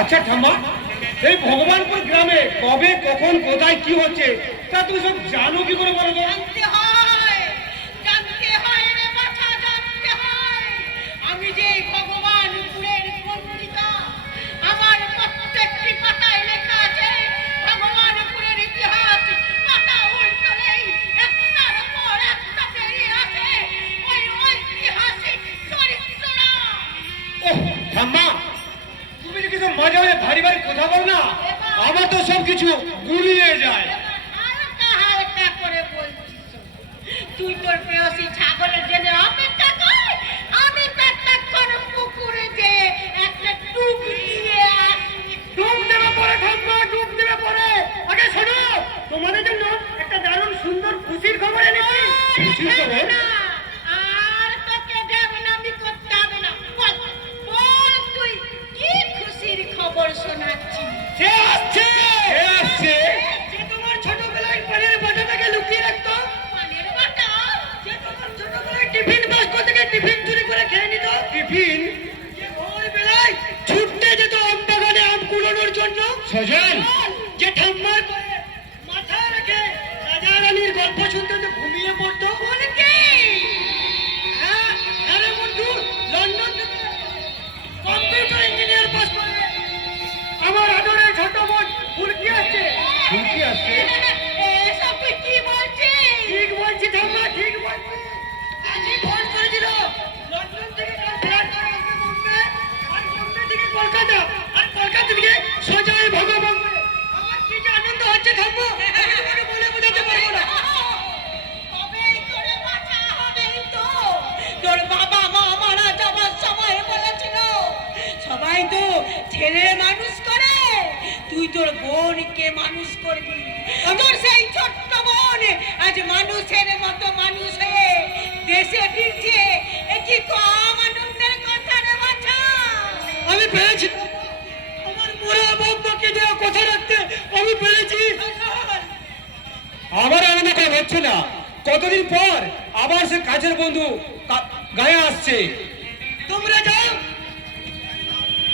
আচ্ছা ঠাম্মা, এই ভগবানপুর গ্রামে কবে কখন কোথায় কি হচ্ছে তা তুমি সব জানো কি করে বলো তো? জানতে হয় রে বাছা, জানতে হয়। আমি যে ভগবানপুরের পত্রিকা, আমার প্রত্যেকটি পাতায় লেখা আছে ভগবানপুরের ইতিহাস। পাতা উল্টোলেই একটার পর একটা বেরিয়ে আসে ওই ঐতিহাসিক চরিত্ররা। ওহ ঠাম্মা, তুমি যে কিছু মাঝে মাঝে ভারী ভারী কথা বল না, আমার তো সব কিছু গুলিয়ে যায়। হালকা হালকা করে বলছিস। তুই তোর প্রেয়সী ছাগলের জন্য অপেক্ষা কর, আমি ততক্ষণ পুকুরে যে একটা ডুব দিয়ে আসি। ডুব দেবে পরে ঠাম্মা, ডুব দেবে পরে। আগে শোনো, তোমাদের জন্য একটা দারুণ সুন্দর খুশির খবর এনেছি। খুশির খবর? আর তোকে দেবনামি করতে হবে না। বল বল, তুই কি খুশির খবর শোনাচ্ছিস? সে আসছে, সে আসছে। যে তোমার ছোটবেলায় পানের বাটাটাকে লুকিয়ে রাখতো, পানের বাটা? যে তোমার ছোটবেলায় টিফিন বাক্স থেকে টিফিন চুরি করে খেয়ে নিত। টিফিন? যে ভোরবেলায় ছুটতে যেত আম বাগানে আম কুড়ানোর জন্য। সজল? যে ঠাম্মার কোলে মাথা রেখে রাজা রানীর গল্প শুনতে তো ঘুমিয়ে পড়তো। বলকে হ্যাঁ, আরে বন্ধু, লন্ডন থেকে কম্পিউটার ইঞ্জিনিয়ার পাস করে আমার আদরের ছোট বোন ফুলকি আসছে। ফুলকি আসছে? এসব তুই কি বলছিস? ঠিক বলছি ঠাম্মা, ঠিক বলছি। আজই ফোন করেছিল লন্ডন থেকে কাল ফ্লাইট করে আসবে বোম্বে, আর বোম্বে থেকে কলকাতা, আর কলকাতা থেকে সোজা এই ভগবানপুরে। আমার কি যে আনন্দ হচ্ছে ঠাম্মা, আমি তোমাকে বলে বোঝাতে পারবো না। হবেই তোরে বাঁচা, হবেই তো। তোর বাবা মা মারা যাবার সময় বলেছিল সবাই তো ছেলে মানুষ করে, তুই তোর বোনকে মানুষ করবি। তোর সেই ছোট্ট বোন আজ মানুষের মতো মানুষ হয়ে দেশে ফিরছে, এ কি কম আনন্দের কথা রে বাছা। আমি পেরেছি, আমার মরা বউকে দেওয়া কথা রাখতে আমি পেরেছি। আমার আনন্দ কম হচ্ছে না, কতদিন পর আবার সে কাছের বন্ধু গায়ে আসছে। তোমরা যাও,